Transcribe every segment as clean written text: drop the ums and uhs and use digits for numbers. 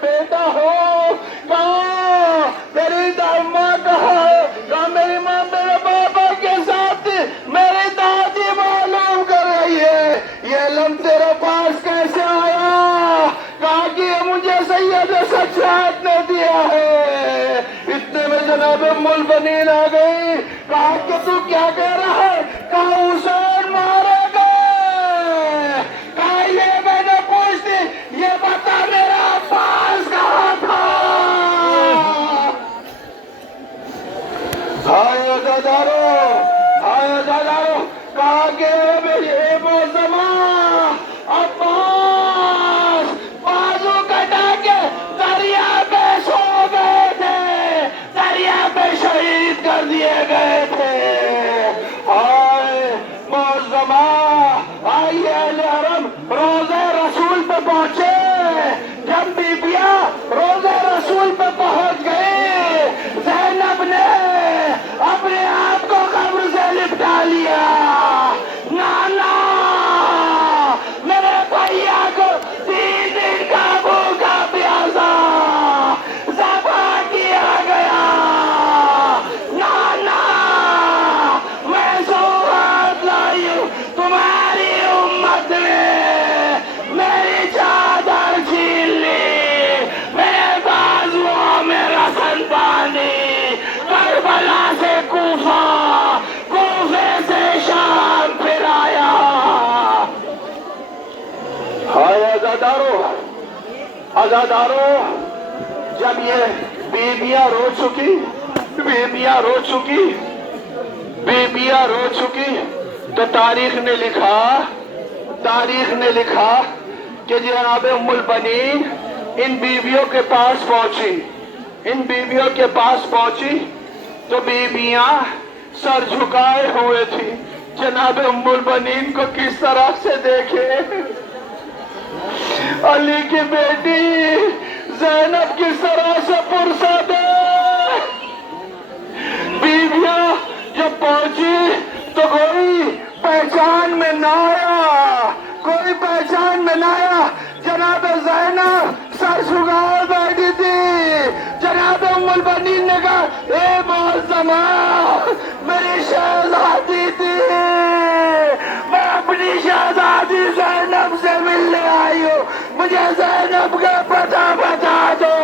بیٹا ہو کہاں میری ماں کہاں ہے کہاں میری ماں میرے بابا کے ساتھ میری دادی معلوم کر رہی ہے یہ علم تیرے پاس کیسے آیا کہا کہ یہ مجھے سید سجاد نے دیا ہے اتنے میں جناب ام البنین آ گئی کہا کہ تو کیا کہہ رہا ہے کہا حسین مارے گئے کہا یہ میں نے پوچھتی یہ بتا میرا عباس کہاں تھا ہائے دادارو کہا کہ میرے موزمہ عباس بازو کٹا کے دریا پہ سو گئے تھے دریا پہ شہید کر دیے گئے تھے ہائے موزمہ آئیے اہل حرم روزے رسول پہ پہنچے جب بیبیاں روزے رسول پہ پہنچ گئی زینب نے اپنے آپ کو قبر سے لپٹا لیا نانا میرے بھیا کو 3 دن کا بھوکا پیاسا ذبح کیا گیا نانا میں سوغات لائی ہوں تمہاری امت نے میری چادر چھین لی میرے بازوؤں میں رسن باندھی کربلا سے کوفہ کوفے سے شام پھر آیا ہائے عزادارو جب یہ بیبیاں رو چکی تو تاریخ نے لکھا کہ جناب ام البنین ان بیویوں کے پاس پہنچی تو بیبیاں سر جھکائے ہوئے تھی جناب ام البنین کو کس طرح سے دیکھے علی کی بیٹی زینب کس طرح سے پرسد ہے بیویاں جب پہنچی تو کوئی پہچان میں نہ آیا جناب زینب سر جھکائے بیٹھی تھی جناب ام البنین نے کہا اے معظمہ میری شہزادی تھی میں اپنی شہزادی زینب سے ملنے آئی ہوں مجھے زینب کا پتہ بتا دو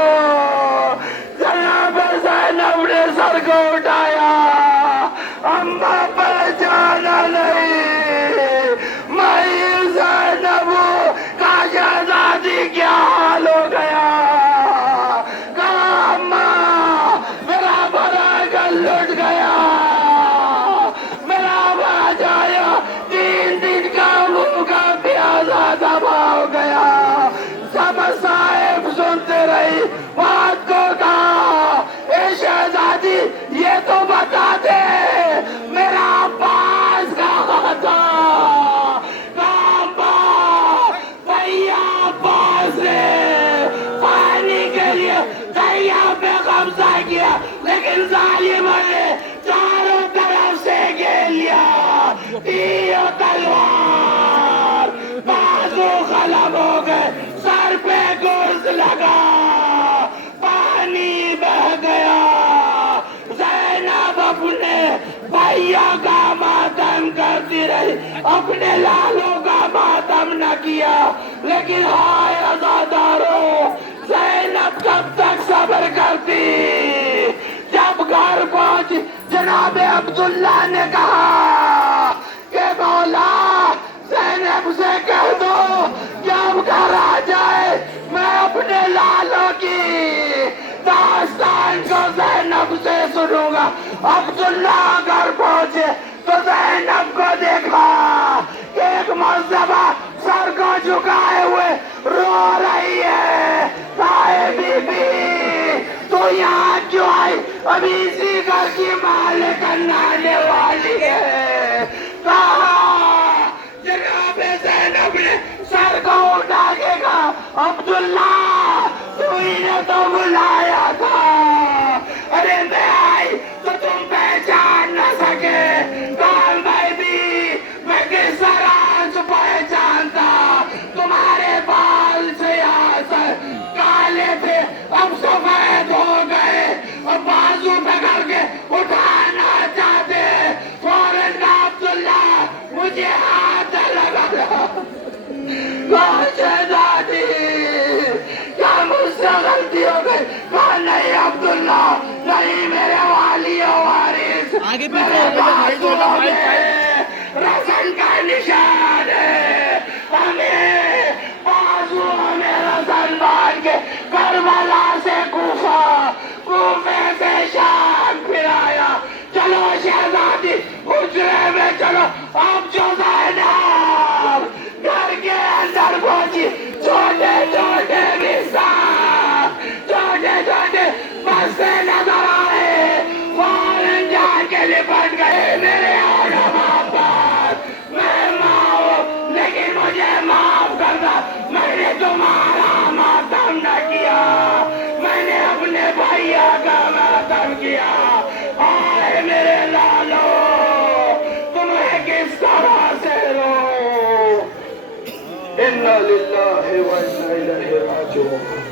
جناب زینب نے سر کو اٹھایا اماں پہچانا نہیں میں زینب کا شہزادی کیا حال ہو گیا کہا اماں میرا بڑا گل لٹ گیا میرا باج آیا 3 دن کا بھوکا پیاسا دبا ہو گیا سب صاحب سنتے رہی بات کو کہا اے شہزادی یہ تو بتا دے میرا عباس کہاں تھا عباس نے پانی کے لیے دریا پہ قبضہ کیا لیکن ظالموں نے چاروں طرف سے گھیر لیا تیر و تلوار بازو قلم ہو گئے سر پہ گرز لگا پانی بہ گیا زینب اپنے بھائیوں کا ماتم کرتی رہی اپنے لالوں کا ماتم نہ کیا لیکن ہائے عزادارو زینب کب تک صبر کرتی جب گھر پہنچ جناب عبداللہ نے کہا کہ مولا زینب سے کہہ دو کہ اب گھر آ جائے میں اپنے لالوں کی داستان کو زینب سے سنوں گا عبداللہ گھر پہنچے تو زینب کو دیکھا کہ ایک مذہبہ سر کو جھکائے ہوئے رو رہی ہے کہا بی بی تو یہاں کیوں آئی ابھی اسی گھر کی مالک آنے والی ہے کہا جناب زینب نے سر کو اٹھا کے کہا عبداللہ تو ہی نے تو بلایا تھا ارے میں آئی تو تم پہچان نہ سکے کہا میں بھی میں کس طرح پہچانتا تمہارے بال سے یہاں سے آگے پیچھے ہو گیا بھائی دو فائٹ رسن کا نشان ہے ہمیں بازو ہمیں رسن باندھ کے کربلا سے کوفہ کوفے سے شام پھرایا چلو شہزادی حجرے میں چلو اب جو زینب گھر کے اندر پہنچی چھوٹے چھوٹے بسار چھوٹے چھوٹے بستے نظر آئے فوراً جان کے لپٹ گئے میرے علماء پر میں ماں ہوں لیکن مجھے معاف کرنا میں نے تمہارا ماتم نہ کیا میں نے اپنے بھائیا کا ماتم کیا آئے میرے لالو تمہیں کس طرح سے رو اِنَّا لِلَّهِ وَإِنَّا إِلَيْهِ رَاجِعُونَ